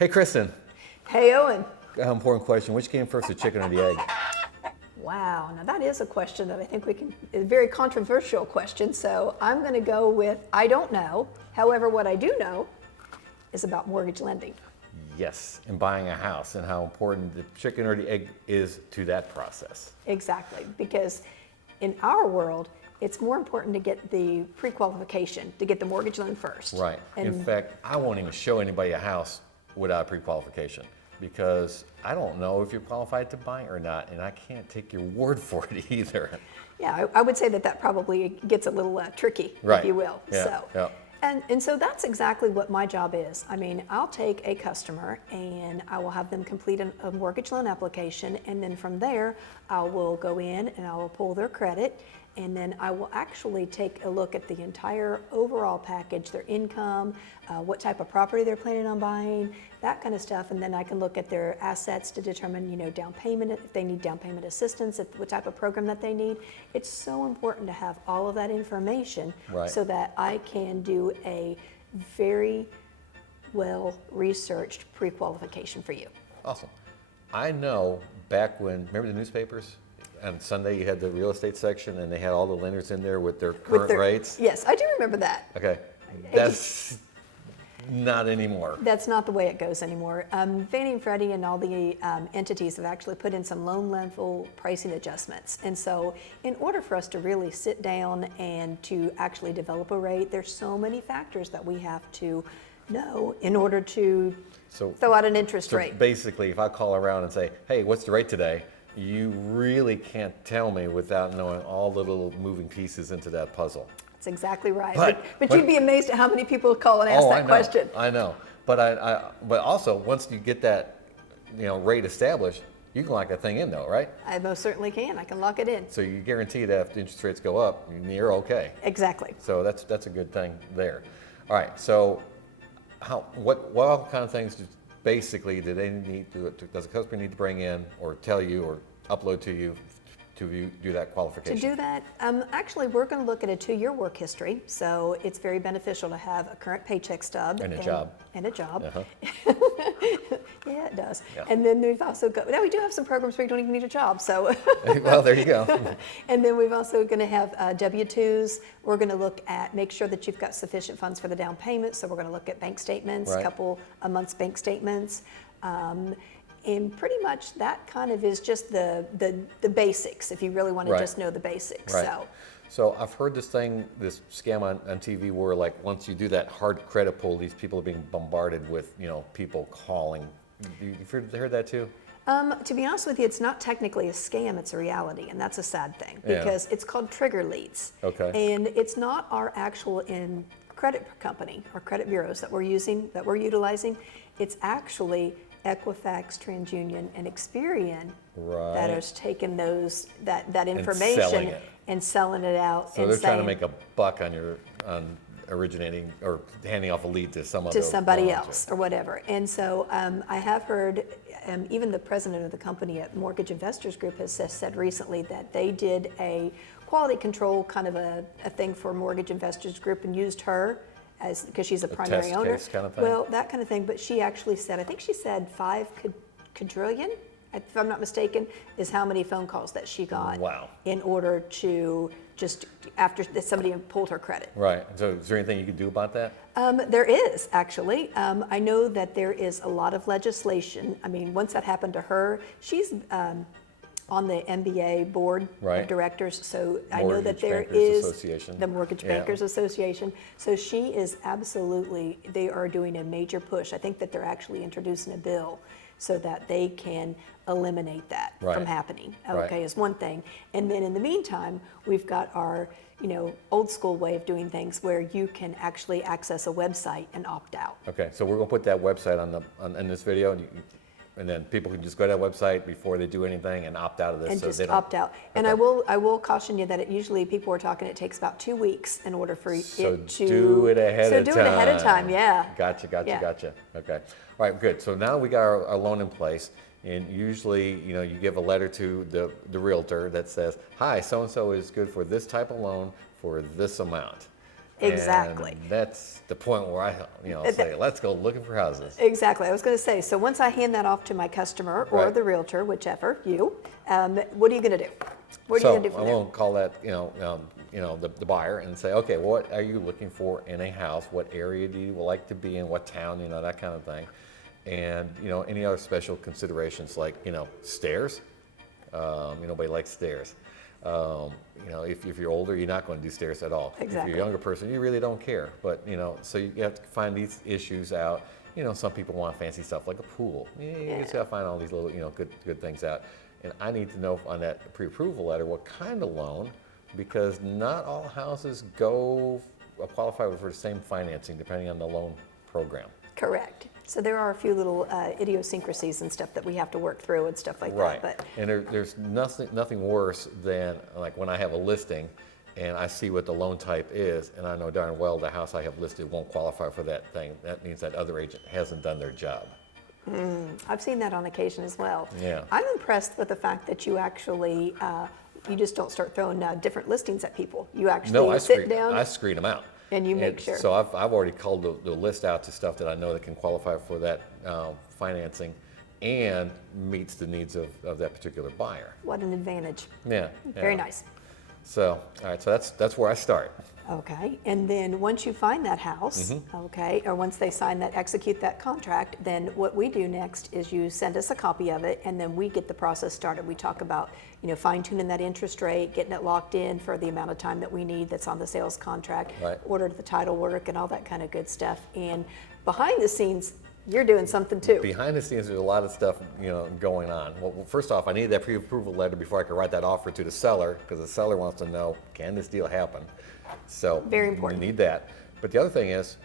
Hey, Kristen. Hey, Owen. Important question. Which came first, the chicken or the egg? Wow, now that is a question that I think a very controversial question, so I'm going to go with I don't know. However, what I do know is about mortgage lending. Yes, in buying a house and how important the chicken or the egg is to that process. Exactly, because in our world, it's more important to get the pre-qualification, to get the mortgage loan first. Right. In fact, I won't even show anybody a house without pre-qualification because I don't know if you're qualified to buy or not, and I can't take your word for it either. Yeah, I would say that probably gets a little tricky, Right. if you will. Yeah. So. Yeah. And so that's exactly what my job is. I mean, I'll take a customer and I will have them complete a mortgage loan application, and then from there, I will go in and I will pull their credit, and then I will actually take a look at the entire overall package, their income, what type of property they're planning on buying, that kind of stuff, and then I can look at their assets to determine, down payment, if they need down payment assistance, what type of program that they need. It's so important to have all of that information so that I can do a very well-researched pre-qualification for you. Awesome. I know back when, remember the newspapers? On Sunday you had the real estate section and they had all the lenders in there with their current rates? Yes, I do remember that. Okay. That's not anymore. That's not the way it goes anymore. Fannie and Freddie and all the entities have actually put in some loan level pricing adjustments. And so in order for us to really sit down and to actually develop a rate, there's so many factors that we have to know in order to throw out an interest rate. Basically, if I call around and say, hey, what's the rate today? You really can't tell me without knowing all the little moving pieces into that puzzle. That's exactly right. But you'd be amazed at how many people call and ask that question. I know. But but also once you get that rate established, you can lock that thing in though, right? I most certainly can. I can lock it in. So you guarantee that if the interest rates go up, you're okay. Exactly. So that's a good thing there. All right. So what all kind of things basically do they need does the customer need to bring in or tell you or upload to you to do that qualification? To do that, actually we're going to look at a 2-year work history, so it's very beneficial to have a current paycheck stub. And a job. And a job. Uh-huh. Yeah, it does. Yeah. And then we've also got, now we do have some programs where you don't even need a job, so. Well, there you go. And then we've also going to have W-2s. We're going to look at, make sure that you've got sufficient funds for the down payment, so we're going to look at bank statements, Right. a month's bank statements. And pretty much that kind of is just the basics, if you really want to just know the basics. Right. So I've heard this scam on TV where like once you do that hard credit pull, these people are being bombarded with, people calling. You've heard that too? To be honest with you, it's not technically a scam, it's a reality, and that's a sad thing because it's called trigger leads. Okay. And it's not our actual credit company or credit bureaus that we're utilizing. It's actually Equifax, TransUnion, and Experian that has taken that information and selling it out. So they're trying to make a buck on originating or handing off a lead to somebody else or whatever. And so I have heard even the president of the company at Mortgage Investors Group has said recently that they did a quality control kind of a thing for Mortgage Investors Group and used her because she's a primary test owner. case kind of thing? Well, that kind of thing. But she actually said, I think she said 5 quadrillion, if I'm not mistaken, is how many phone calls that she got. Wow. In order to just after somebody pulled her credit. Right. So is there anything you can do about that? There is actually. I know that there is a lot of legislation. I mean, once that happened to her, she's on the MBA board of directors, so I know that there is the Mortgage Bankers Association. So she is absolutely, they are doing a major push. I think that they're actually introducing a bill so that they can eliminate that from happening, is one thing. And then in the meantime, we've got our old school way of doing things where you can actually access a website and opt out. Okay, so we're going to put that website in this video, and then people can just go to that website before they do anything and opt out of this. And so just they don't opt out. And I will caution you that usually people are talking it takes about 2 weeks in order for so it to do it ahead of time. So do it ahead of time, yeah. Gotcha. Okay. All right, good. So now we got our loan in place, and usually, you give a letter to the realtor that says, "Hi, so and so is good for this type of loan for this amount." Exactly. And that's the point where I, say, let's go looking for houses. Exactly. I was going to say, so once I hand that off to my customer or Right. the realtor, whichever, what are you going to do? What are you going to do So from I'm there? going to call that, the buyer and say, okay, what are you looking for in a house? What area do you like to be in? What town? That kind of thing. And, any other special considerations like, stairs. Nobody likes stairs. If you're older, you're not going to do stairs at all. Exactly. If you're a younger person, you really don't care. But, so you have to find these issues out. Some people want fancy stuff like a pool. You just got to find all these little, good things out. And I need to know on that pre-approval letter what kind of loan, because not all houses qualify for the same financing depending on the loan program. Correct. So there are a few little idiosyncrasies and stuff that we have to work through and stuff like Right. that. But And there's nothing worse than like when I have a listing and I see what the loan type is, and I know darn well the house I have listed won't qualify for that thing. That means that other agent hasn't done their job. I've seen that on occasion as well. Yeah. I'm impressed with the fact that you actually, you just don't start throwing different listings at people. You actually No, I sit down. screen them out. And you make sure. So I've already called the list out to stuff that I know that can qualify for that financing and meets the needs of that particular buyer. What an advantage. Yeah. Very yeah. nice. So, all right, so that's where I start. Okay, and then once you find that house, okay, or once they execute that contract, then what we do next is you send us a copy of it, and then we get the process started. We talk about, fine tuning that interest rate, getting it locked in for the amount of time that we need that's on the sales contract, Right. order the title work, and all that kind of good stuff. And behind the scenes, you're doing something too. Behind the scenes, there's a lot of stuff, going on. Well, first off, I need that pre-approval letter before I can write that offer to the seller, because the seller wants to know, can this deal happen? So Very important. You need that. But the other thing is,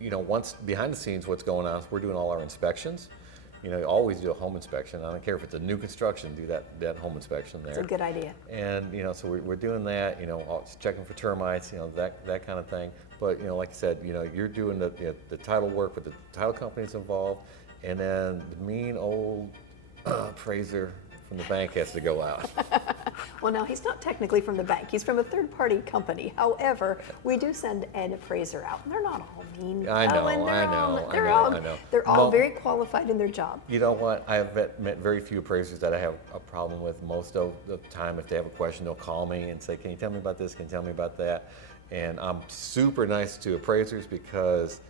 once behind the scenes, what's going on is we're doing all our inspections. Always do a home inspection. I don't care if it's a new construction, do that home inspection there. It's a good idea. And so we're doing that. Checking for termites. That kind of thing. But like I said, you're doing the title work with the title companies involved, and then the mean old appraiser from the bank has to go out. Well, no, he's not technically from the bank. He's from a third-party company. However, we do send an appraiser out. And they're not all mean. I know, And I know. They're all No. very qualified in their job. You know what? I have met very few appraisers that I have a problem with. Most of the time, if they have a question, they'll call me and say, can you tell me about this? Can you tell me about that? And I'm super nice to appraisers because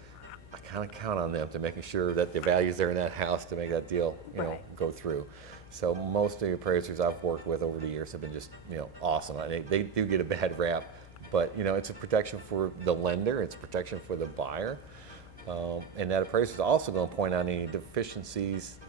I kind of count on them to making sure that the value's there in that house to make that deal, Right. go through. So most of the appraisers I've worked with over the years have been just, awesome. They do get a bad rap, but it's a protection for the lender, it's protection for the buyer, and that appraiser is also going to point out any deficiencies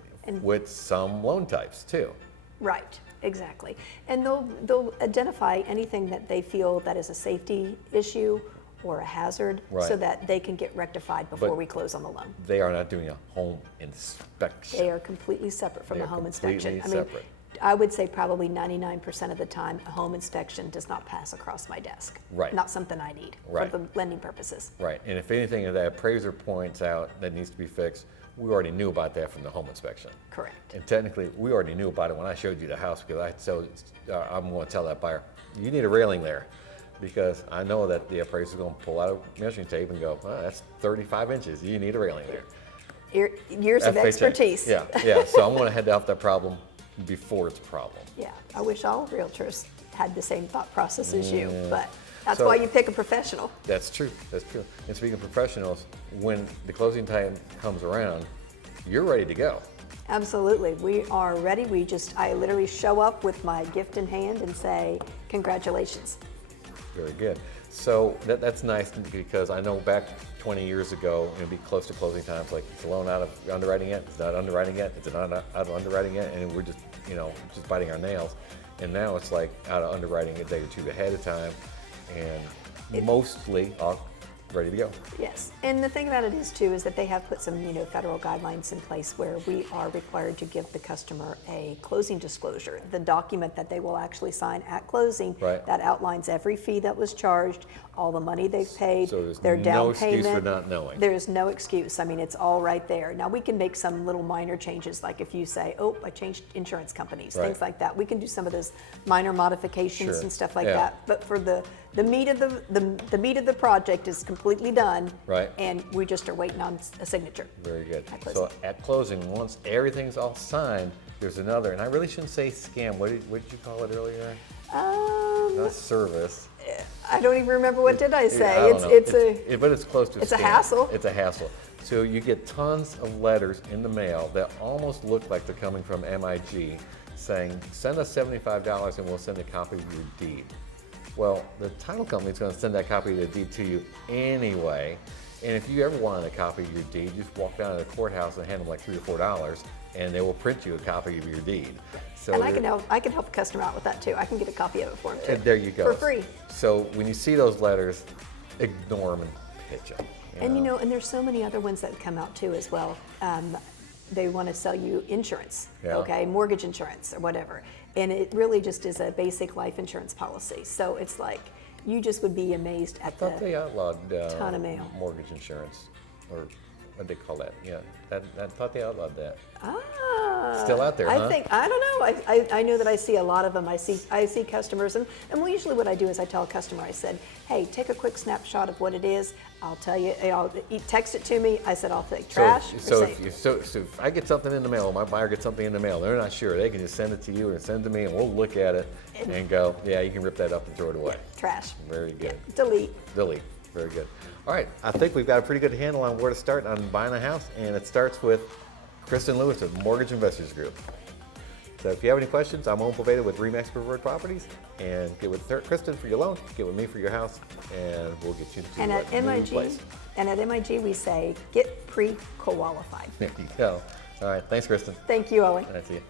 with some loan types too. Right, exactly. And they'll identify anything that they feel that is a safety issue or a hazard so Right. that they can get rectified before But- we close on the loan. They are not doing a home inspection. They are completely separate from They the are home inspection. completely separate. I would say probably 99% of the time, a home inspection does not pass across my desk. Right. Not something I need Right. for the lending purposes. Right, and if anything that appraiser points out that needs to be fixed, we already knew about that from the home inspection. Correct. And technically, we already knew about it when I showed you the house, because I'm going to tell that buyer, you need a railing there, because I know that the appraiser's going to pull out a measuring tape and go, oh, that's 35 inches, you need a railing there. Years of FHA. expertise. Yeah, so I'm going to head off that problem before it's a problem. Yeah, I wish all realtors had the same thought process as you, but that's So- why you pick a professional. That's true. And speaking of professionals, when the closing time comes around, you're ready to go. Absolutely, we are ready. I literally show up with my gift in hand and say, congratulations. Very good. So that's nice, because I know back 20 years ago, it'd be close to closing times, like, is the loan out of underwriting yet? Is it not underwriting yet? Is it not out of underwriting yet? And we're just, just biting our nails. And now it's like out of underwriting a day or two ahead of time, and mostly all ready to go. Yes, and the thing about it is too, is that they have put some, federal guidelines in place where we are required to give the customer a closing disclosure, the document that they will actually sign at closing. Right. That outlines every fee that was charged, all the money they've paid, So there's their no down excuse payment. for not knowing. There's no excuse. I mean, it's all right there. Now, we can make some little minor changes, like if you say, oh, I changed insurance companies, Right. things like that. We can do some of those minor modifications Sure. and stuff like Yeah. that. But for the the meat of the meat of the project is completely done. Right. And we just are waiting on a signature. Very good. At So closing. at closing, once everything's all signed, there's another, and I really shouldn't say scam. What did you call it earlier? Not service. I don't even remember what did I say. I don't know. But it's close to it's a scam. hassle. It's a hassle. So you get tons of letters in the mail that almost look like they're coming from MIG saying, send us $75 and we'll send a copy of your deed. Well, the title company is going to send that copy of the deed to you anyway. And if you ever wanted a copy of your deed, you just walk down to the courthouse and hand them like $3 or $4, and they will print you a copy of your deed. So And I can help a customer out with that too. I can get a copy of it for him too. and there you go. For free. So when you see those letters, ignore them and pitch them. And and there's so many other ones that come out too as well. They want to sell you insurance, Yeah. okay, mortgage insurance or whatever. And it really just is a basic life insurance policy. So it's like, you just would be amazed at I thought they outlawed ton of mail. mortgage insurance, or what they call that? Yeah, I thought they outlawed that. Still out there, huh? I don't know. I know that I see a lot of them. I see customers, and well, usually what I do is I tell a customer, I said, hey, take a quick snapshot of what it is. I'll tell you, text it to me. I said, I'll take trash or safe. So if I get something in the mail, my buyer gets something in the mail, they're not sure, they can just send it to you or send it to me, and we'll look at it and go, yeah, you can rip that up and throw it away. Trash. Very good. Delete. Delete. Very good. All right, I think we've got a pretty good handle on where to start on buying a house, and it starts with Kristen Lewis of Mortgage Investors Group. So if you have any questions, I'm Owen Poveda with RE/MAX Preferred Properties, and get with Kristen for your loan, get with me for your house, and we'll get you to And at a new MIG, place. we say, get pre-qualified. There you go. All right, thanks, Kristen. Thank you, Owen. All right, see you.